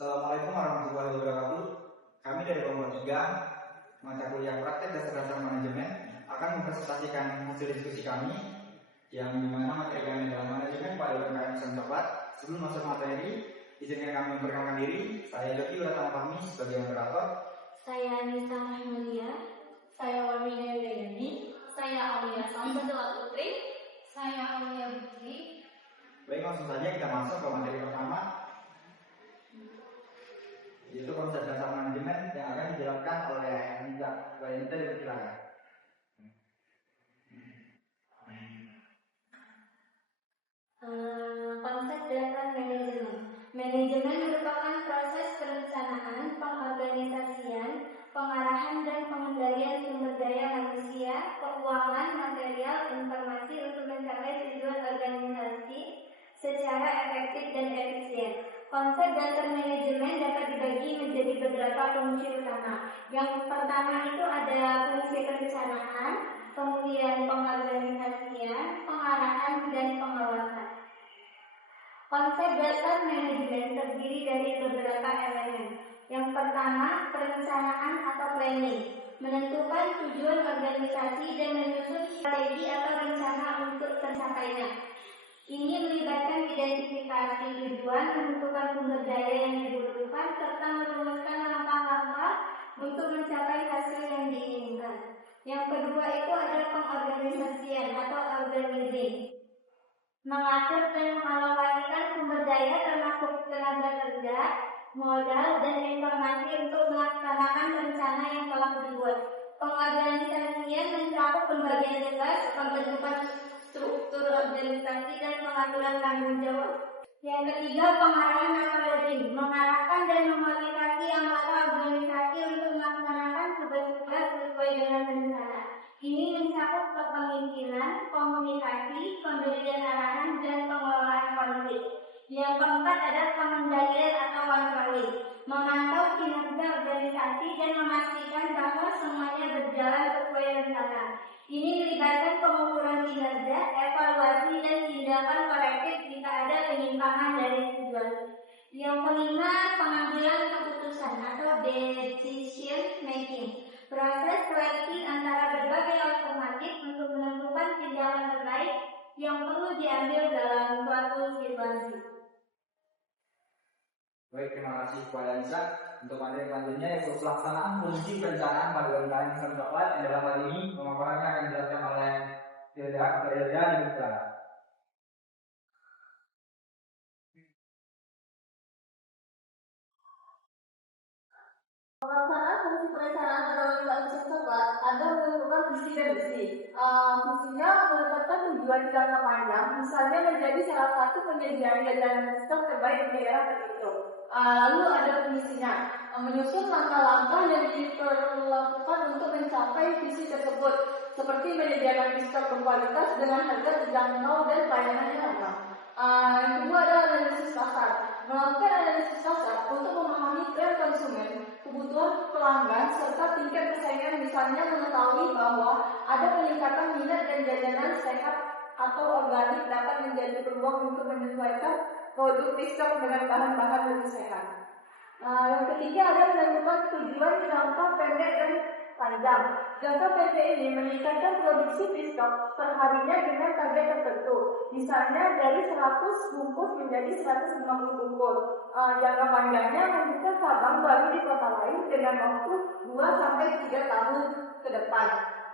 Assalamualaikum warahmatullahi wabarakatuh. Kami dari kelompok 3 mata kuliah praktek dasar dasar manajemen akan mempresentasikan hasil diskusi kami yang dimana materi kami dalam manajemen pada UMKM setempat. Sebelum masuk materi, izinkan kami memperkenalkan diri. Saya Joki Uratama Fahmi sebagai moderator. Saya Nisa Mahmulia. Saya Wamina Yudayani. Saya Aulia Samsatula Putri. Saya Aulia Putri. Baik, langsung saja kita masuk ke materi pertama, yaitu konsep dasar manajemen yang akan dijelaskan oleh Nisa. Nisa silakan. Konsep dasar manajemen. Manajemen merupakan proses perencanaan, pengorganisasian, pengarahan dan pengendalian sumber daya manusia, keuangan, material, informasi untuk mencapai tujuan organisasi secara efektif dan efisien. Konsep dasar manajemen dapat dibagi menjadi beberapa fungsi utama. Yang pertama itu ada fungsi perencanaan, kemudian pengorganisasian, pengarahan, dan pengawasan. Konsep dasar manajemen terdiri dari beberapa elemen. Yang pertama, perencanaan atau planning, menentukan tujuan organisasi dan menyusun strategi atau rencana untuk tercapainya. Ini melibatkan identifikasi tujuan, menentukan sumber daya yang dibutuhkan, serta merumuskan langkah-langkah untuk mencapai hasil yang diinginkan. Yang kedua itu adalah pengorganisasian atau organizing, mengatur dan mengalokasikan sumber daya termasuk tenaga kerja, modal, dan informasi untuk melaksanakan rencana yang telah dibuat. Pengorganisasian mencakup pembagian tugas, pembentukan struktur organisasi, dan pengaturan tanggung jawab. Yang ketiga, pengarahan atau leading, mengarahkan dan memotivasi anggota organisasi untuk melaksanakan tugas-tugas sesuai dengan rencana. Ini mencakup kepemimpinan, komunikasi, pemberian arahan, dan pengelolaan konflik. Yang keempat adalah pengendalian atau controlling, memantau kinerja organisasi dan memastikan bahwa semuanya berjalan sesuai rencana. Ini melibatkan pengukuran kinerja, evaluasi, dan tindakan korektif jika ada penyimpangan dari tujuan. Yang kelima, pengambilan keputusan atau decision making, proses seleksi antara berbagai alternatif untuk menentukan tindakan terbaik yang perlu diambil dalam suatu situasi. Baik, terima kasih kepada Nisa. Untuk materi selanjutnya yaitu pelaksanaan fungsi perencanaan pada UMKM setempat, yang dalam hal ini pemaparannya akan dijelaskan oleh Hilda dan Nisa. Pelaksanaan fungsi perencanaan pada UMKM setempat ada menentukan visi dan misi. Visinya menetapkan tujuan jangka panjang, misalnya menjadi salah satu penyedia jajanan sistem terbaik di daerah tertentu. Lalu ada misinya, menyusun langkah-langkah yang diperlakukan untuk mencapai visi tersebut, seperti menyediakan diskon berkualitas dengan harga terjangkau dan pelayanan yang ramah. Yang kedua adalah analisis pasar, melakukan analisis pasar untuk memahami tren konsumen, kebutuhan pelanggan, serta tingkat persaingan, misalnya mengetahui bahwa ada peningkatan minat dan jajanan sehat atau organik dapat menjadi peluang untuk menyesuaikan produk diskon dengan bahan-bahan lebih sehat. Yang ketiga adalah menentukan tujuan jangka pendek dan panjang. Jangka pendek ini meningkatkan produksi diskon perharinya dengan target tertentu, misalnya dari 100 bungkus menjadi 150 bungkus. Jangka panjangnya membuka cabang baru di kota lain dengan waktu 2-3 tahun ke depan.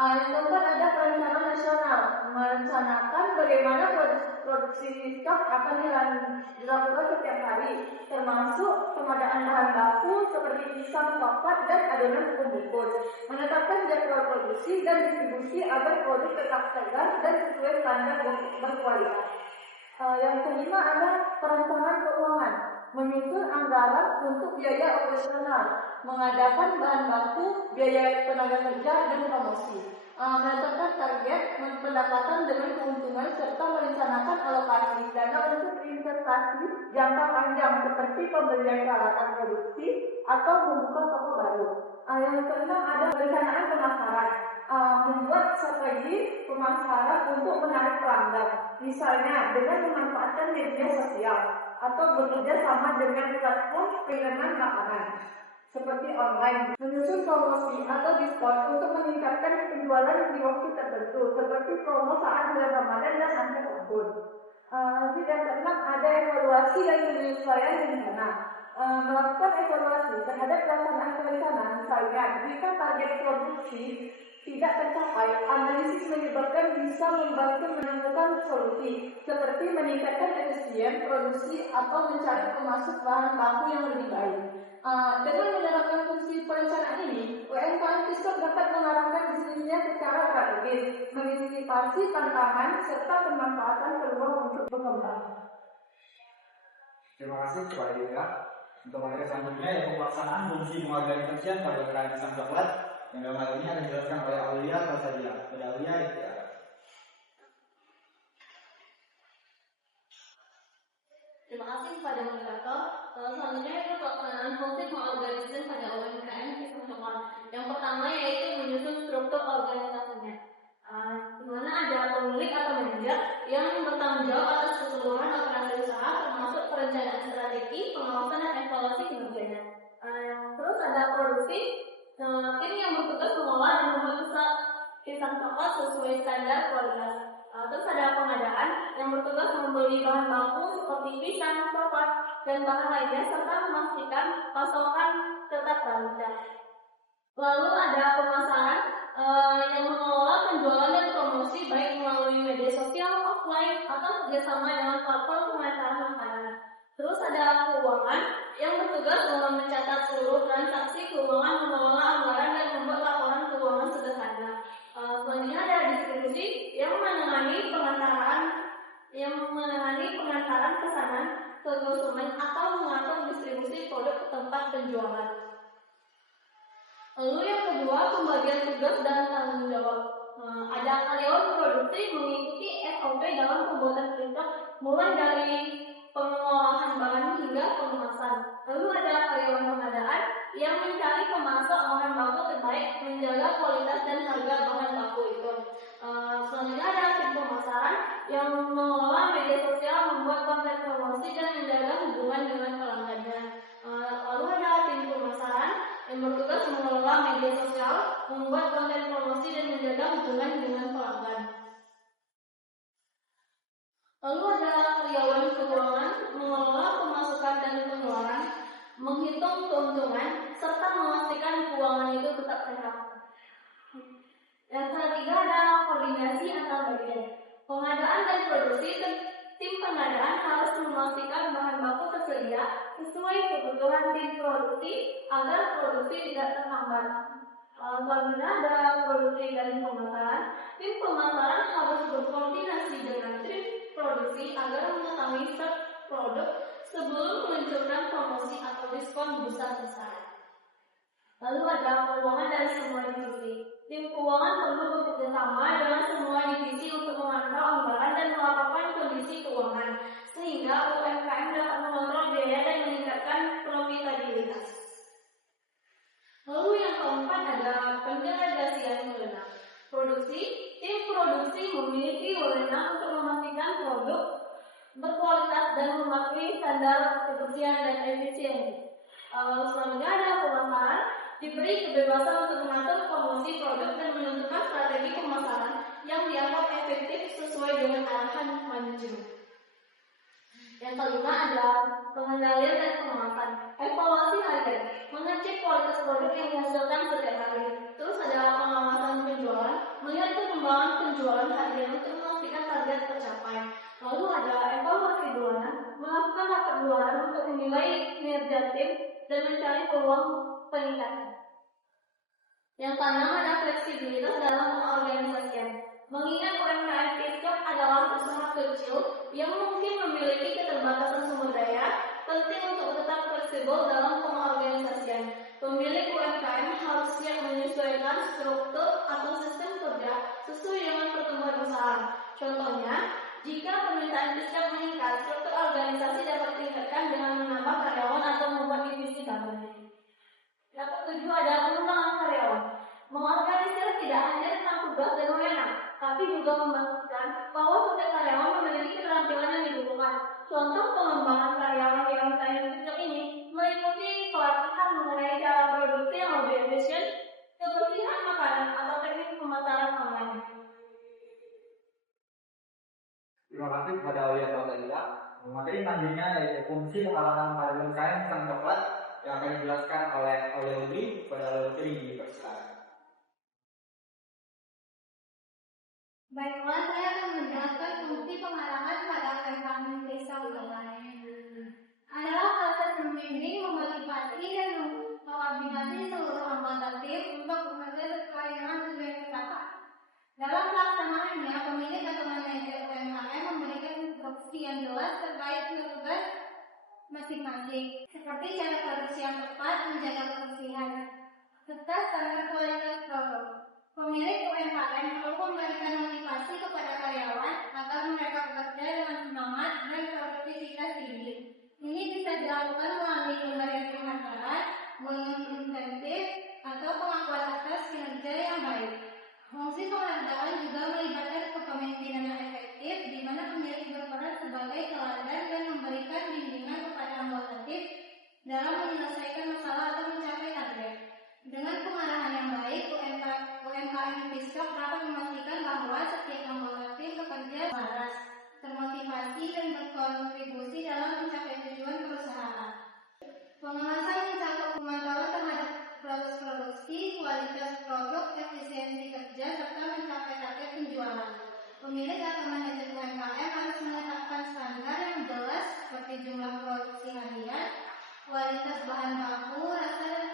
Yang keempat ada perencanaan nasional, merencanakan bagaimana produksi stok akan dilakukan setiap hari, termasuk pengadaan bahan baku seperti pisang, coklat, dan adonan pembungkus. Menetapkan jadwal produksi dan distribusi agar produk tetap segar dan sesuai standar berkualitas. Yang kelima ada perencanaan keuangan, menyusun anggaran untuk biaya operasional, mengadakan bahan baku, biaya tenaga kerja, dan promosi, menetapkan target pendapatan dengan keuntungan, serta merencanakan alokasi dana untuk investasi jangka panjang seperti pembelian peralatan produksi atau membuka toko baru. Yang keenam ada perencanaan pemasaran, membuat strategi pemasaran untuk menarik pelanggan, misalnya dengan memanfaatkan media sosial atau bekerja sama dengan platform pengiriman makanan seperti online, menyusun promosi atau diskon untuk meningkatkan penjualan di waktu tertentu, seperti promo saat bulan Ramadan dan akhir tahun. Dan keenam, ada evaluasi dan penyesuaian rencana. Melakukan evaluasi terhadap pelaksanaan rencana, misalnya jika target produksi tidak tercapai, analisis menyebabkan bisa membantu menemukan solusi, seperti meningkatkan efisien produksi atau mencari pemasok bahan baku yang lebih baik. Dengan menerapkan fungsi perencanaan ini, UMKM Pistok dapat mengarahkan bisnisnya secara strategis, mengantisipasi tantangan serta pemanfaatan peluang untuk berkembang. Terima kasih kepada Yuda. Untuk materi selanjutnya yaitu pelaksanaan fungsi pengorganisasian pada UKM Pisang Coklat yang dalam hal ini akan dijelaskan oleh Aulia Prasadia. Pada Aulia ya. Terima kasih kepada moderator. Selanjutnya itu pelaksanaan fungsi pengorganisasian pada UMKM Pisang Coklat. Yang pertama yaitu menyusun struktur organisasinya. Di mana ada pemilik atau manajer yang bertanggung jawab atas keseluruhan operasi usaha, termasuk perencanaan strategi, pengawasan dan evaluasi kinerjanya. Terus ada produksi, tim yang bertugas mengolah dan membuat pisang coklat sesuai standar kualitas. Terus ada pengadaan yang bertugas membeli bahan baku seperti pisang, coklat, dan bahan lainnya serta memastikan pasokan tetap lancar. Lalu ada pemasaran yang mengelola penjualan dan promosi baik melalui media sosial, offline, atau kerjasama dengan platform pemasaran makanan. Terus ada keuangan yang bertugas mencatat seluruh transaksi keuangan, mengelola anggaran, dan membuat laporan keuangan sederhana. Selanjutnya ada distribusi yang menangani pengantaran pesanan ke konsumen atau mengatur distribusi produk ke tempat penjualan. Lalu yang kedua, pembagian tugas dan tanggung jawab. Ada karyawan produksi mengikuti SOP dalam pembuatan pisang, mulai dari pengolahan bahan hingga pengemasan. Lalu ada karyawan pengadaan yang mencari pemasok bahan baku terbaik, menjaga kualitas dan harga bahan baku itu. Selanjutnya ada tim pemasaran yang mengelola media sosial, membuat konten promosi dan menjaga hubungan dengan pelanggannya. Lalu ada tim pemasaran yang bertugas mengelola media sosial, membuat konten promosi dan menjaga hubungan dengan pelanggan. Lalu ada karyawan keuangan, mengelola pemasukan dan pengeluaran, menghitung keuntungan, serta memastikan keuangan itu tetap sehat. Yang ketiga ada koordinasi antar bagian. Pengadaan dan produksi, tim pengadaan harus memastikan bahan baku tersedia sesuai kebutuhan tim produksi agar produksi tidak terhambat. Selanjutnya ada produksi dan pemasaran. Tim pemasaran harus berkoordinasi dengan tim produksi agar mengetahui stok produk sebelum meluncurkan promosi atau diskon besar-besaran. Lalu ada keuangan dari semua divisi. Tim keuangan perlu bekerja sama dengan semua divisi untuk memantau anggaran dan melaporkan kondisi keuangan, sehingga UMKM dapat mengontrol biaya dan meningkatkan profitabilitas. Lalu yang keempat ada pendelegasian wewenang. Tim produksi memiliki wewenang untuk memastikan produk berkualitas dan mematuhi standar kebersihan dan efisiensi. Selanjutnya ada pemasaran, diberi kebebasan untuk mengatur promosi produk dan menentukan strategi pemasaran yang dianggap efektif sesuai dengan arahan manajemen. Yang kelima ada pengendalian dan pengawasan. Evaluasi harian, mengecek kualitas produk yang dihasilkan setiap hari. Terus ada pengawasan penjualan, melihat perkembangan penjualan harian untuk memastikan target tercapai. Lalu ada evaluasi bulanan, melakukan rapat bulanan untuk menilai kinerja tim dan mencari peluang peningkatan. Yang keenam ada fleksibilitas dalam pengorganisasian. Mengingat UMKM Pistok adalah usaha kecil yang mungkin memiliki keterbatasan sumber daya, penting untuk tetap fleksibel dalam pengorganisasian. Pemilik UMKM harus siap menyesuaikan struktur atau sistem kerja sesuai dengan pertumbuhan usaha. Contohnya, jika permintaan Pistok meningkat, struktur organisasi dapat ditingkatkan dengan menambah karyawan atau membuat divisi baru. Yang ketujuh ada pengembangan karyawan. Mengorganisir tidak hanya tentang tugas dan wewenang, tapi juga memastikan bahwa setiap karyawan memiliki keterampilan yang dibutuhkan. Contoh pengembangan karyawan di UMKM Pistok ini meliputi fashion, kebersihan makanan atau teknik pemasaran online. Terima kasih kepada Aulia Tausalia. Materi selanjutnya yaitu fungsi pengalaman manajemen kain tentang coklat yang akan dijelaskan oleh Aulia Lutfi kepada Aulia Lutfi di persilakan. Baiklah, saya akan menjelaskan fungsi pengarahan pada UMKM desa wilayah. Adalah proses membimbing, memotivasi, dan mengkoordinasi seluruh anggota tim untuk bekerja sesuai dengan tujuan bersama. Dalam pelaksanaannya, pemilik atau manajer UMKM memberikan instruksi yang jelas terkait tugas masing-masing, seperti cara produksi yang tepat, menjaga kebersihan, serta standar kualitas produk. Pemilik UMKM perlu memberikan motivasi kepada karyawan agar mereka bekerja dengan semangat dan produktivitas tinggi. Ini bisa dilakukan melalui pemberian penghargaan, bonus insentif, atau pengakuan atas kinerja yang baik. Fungsi penghargaan juga melibatkan kepemimpinan yang efektif, di mana pemilik berperan sebagai teladan dan memberikan bimbingan kepada anggota tim dalam menyelesaikan masalah atau mencapai target. Dengan pengarahan yang baik, UMKM Pistok dapat memastikan bahwa setiap anggota tim bekerja waras, termotivasi, dan berkontribusi dalam mencapai tujuan perusahaan. Pengawasan mencakup pemantauan terhadap proses produksi, kualitas produk, efisiensi kerja, serta mencapai target penjualan. Pemilik atau manajer UMKM harus menetapkan standar yang jelas seperti jumlah produksi harian, kualitas bahan baku, rasa dan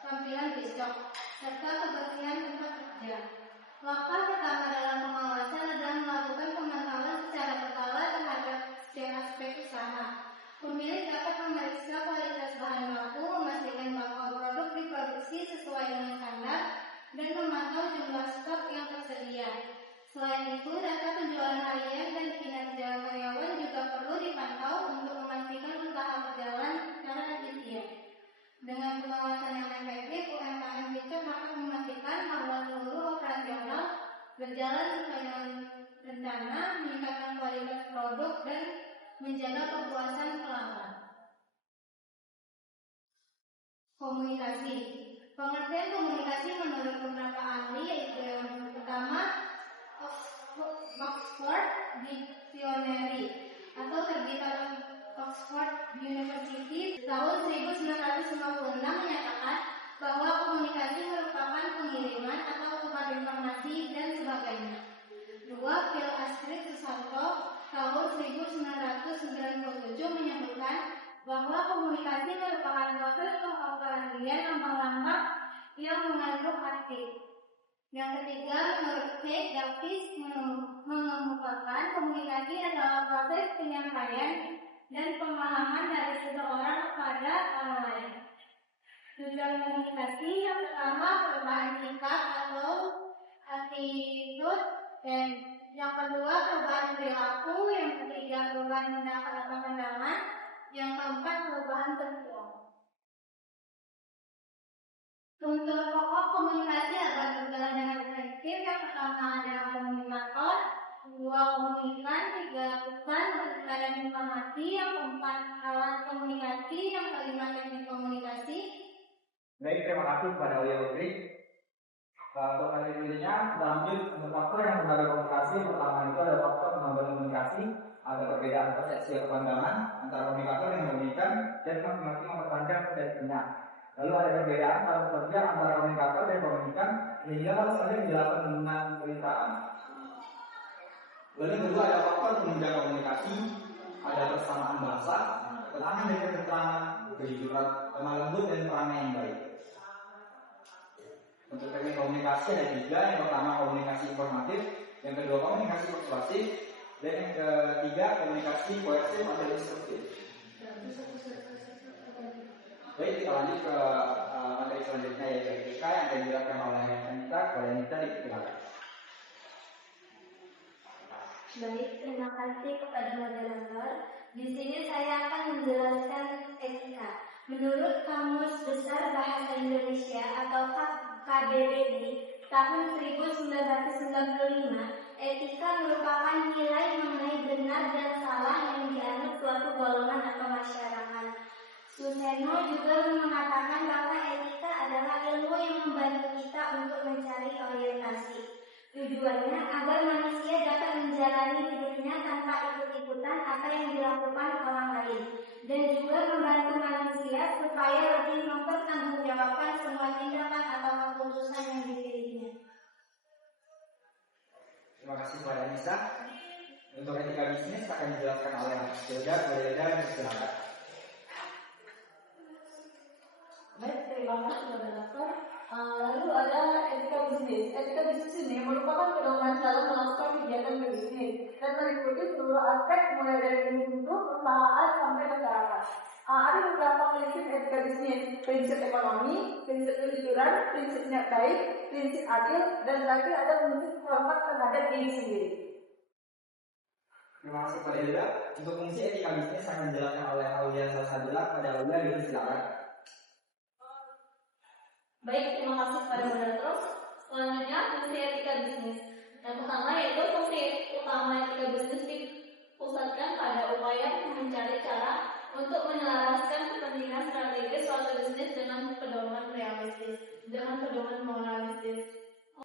tampilan di stok, serta kebersihan tempat kerja. Langkah pertama dalam pengawasan adalah melakukan pemantauan secara berkala terhadap setiap aspek usaha. Pemilik dapat memeriksa kualitas bahan baku, memastikan bahwa produk diproduksi sesuai dengan standar, dan memantau jumlah stok yang tersedia. Selain itu, data penjualan harian dan kinerja karyawan juga perlu dipantau untuk memastikan usaha berjalan secara efisien. Dengan pengawasan yang efektif, UMKM itu dapat memastikan bahwa seluruh operasional berjalan sesuai dengan rencana, meningkatkan kualitas produk, dan menjaga kepuasan pelanggan. Komunikasi. Pengertian komunikasi menurut beberapa ahli yaitu yang pertama Oxford Dictionary atau terbitan Oxford University tahun 1956 menyatakan bahwa komunikasi merupakan pengiriman atau tukar informasi dan sebagainya. Dua, Phil Astrid Susanto tahun 1997 menyebutkan bahwa komunikasi merupakan proses pengorganisasian lambang-lambang yang mengandung arti. Yang ketiga, menurut Kate Davis mengemukakan komunikasi adalah proses penyampaian dan pemahaman dari seseorang pada orang lain. Tujuan komunikasi yang pertama perubahan sikap atau attitude, dan yang kedua perubahan perilaku, yang ketiga perubahan pendapat atau pandangan, yang keempat perubahan seksual. Unsur pokok komunikasi agar berjalan dengan efektif yang pertama adalah komunikator, dua komunikan, tiga pesan dan informasi, yang keempat alat komunikasi, yang kelima teknik komunikasi. Baik, terima kasih kepada Aulia Lutfi. Untuk materi selanjutnya, kita lanjut untuk faktor yang mempengaruhi komunikasi. Pertama itu ada faktor pengembangan komunikasi, ada perbedaan persepsi atau pandangan antara komunikator yang memberikan dan masing-masing memperpanjang persepsinya. Lalu ada perbedaan dalam kerja antara komunikator dan komunikan sehingga harus ada penjelasan tentang pemberitaan. Lalu yang kedua ada faktor penunjang komunikasi, ada persamaan bahasa, keterangan dan keterangan, kejujuran, lemah lembut dan perangai yang baik. Untuk teknik komunikasi ada tiga, yang pertama komunikasi informatif, yang kedua komunikasi persuasif, dan yang ketiga komunikasi koersif atau instruktif. Baik, kita lanjut ke materi selanjutnya yaitu etika yang akan dijelaskan oleh Anita. Kepada Anita dipersilakan. Baik, terima kasih kepada moderator. Di sini saya akan menjelaskan etika. Menurut Kamus Besar Bahasa Indonesia atau KBBI tahun 1995, etika merupakan nilai mengenai benar dan salah yang dianut suatu golongan atau masyarakat. Suseno juga mengatakan bahwa etika adalah ilmu yang membantu kita untuk mencari orientasi. Tujuannya agar manusia dapat menjalani hidupnya tanpa ikut-ikutan apa yang dilakukan orang lain, dan juga membantu manusia supaya lebih mempertanggungjawabkan semua tindakan atau keputusan yang dipilihnya. Terima kasih kepada Nisa. Untuk etika bisnis akan dijelaskan oleh Hilda, silakan. Baik, terima kasih moderator. Lalu ada etika bisnis. Etika bisnis ini merupakan pedoman dalam melakukan kegiatan berbisnis dan meliputi seluruh aspek mulai dari individu, perusahaan sampai masyarakat. Ada beberapa prinsip etika bisnis: prinsip ekonomi, prinsip kejujuran, prinsip niat baik, prinsip adil, dan terakhir ada prinsip hormat terhadap diri sendiri. Terima kasih kepada Hilda. Untuk fungsi etika bisnis akan dijelaskan oleh Aulia Salsabila pada Aulia, silakan. Baik, terima kasih kepada moderator. Selanjutnya, fungsi etika bisnis. Yang pertama yaitu fungsi utama etika bisnis dipusatkan pada upaya mencari cara untuk menyelaraskan kepentingan strategis suatu bisnis dengan pedoman realistis, dengan pedoman moralistis.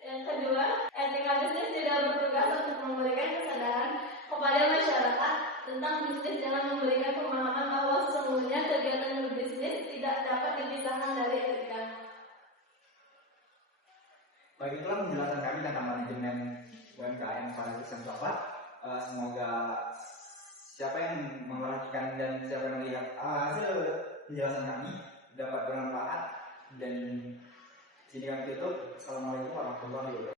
Yang kedua, etika bisnis tidak bertugas untuk memberikan kesadaran kepada masyarakat tentang bisnis dengan memberikan pemahaman bahwa sesungguhnya kegiatan berbisnis tidak dapat dipisahkan dari etika. Baik, itulah penjelasan kami tentang manajemen UMKM Solution Sobat. Semoga siapa yang memperhatikan dan siapa yang melihat hasil penjelasan kami dapat bermanfaat, dan sini kami tutup. Assalamualaikum warahmatullahi wabarakatuh.